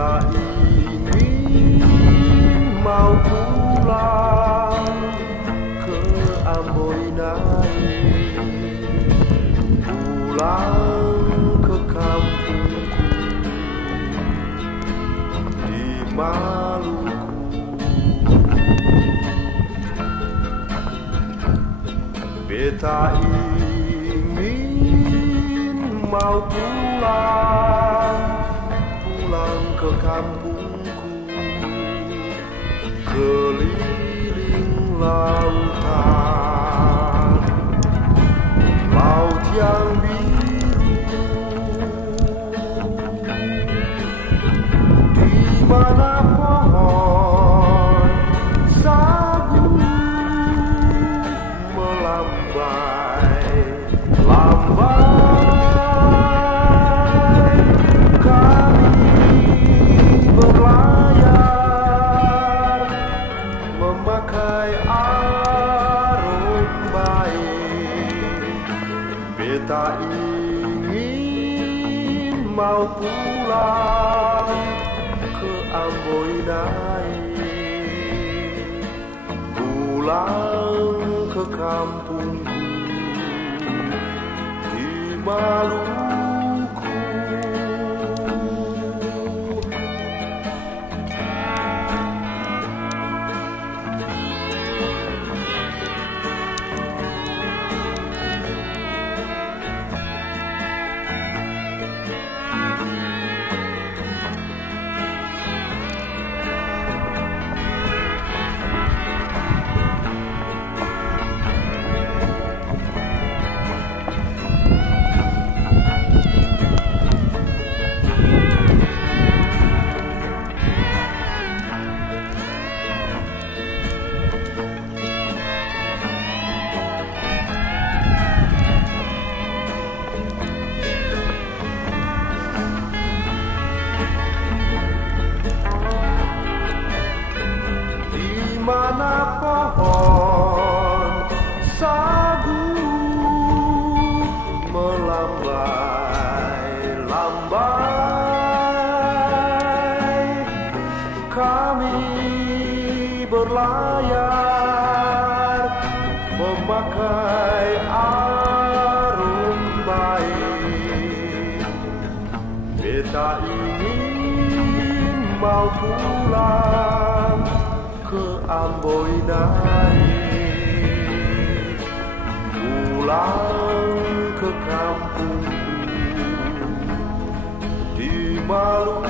Beta ingin mau pulang ke Amboinai, pulang ke kampungku di Maluku. Beta ingin mau pulang ke kampungku, keliling lautan, laut yang biru, di mana pohon sagu melambai, berlayar memakai arung baik. Beta ingin mau pulang ke Amboinai, pulang ke kampungku di Maluku. Mana pohon sagu melambai-lambai, kami berlayar memakai arung baik. Beta ingin mau pulang ke Amboinai, pulang ke kampungku di Maluku.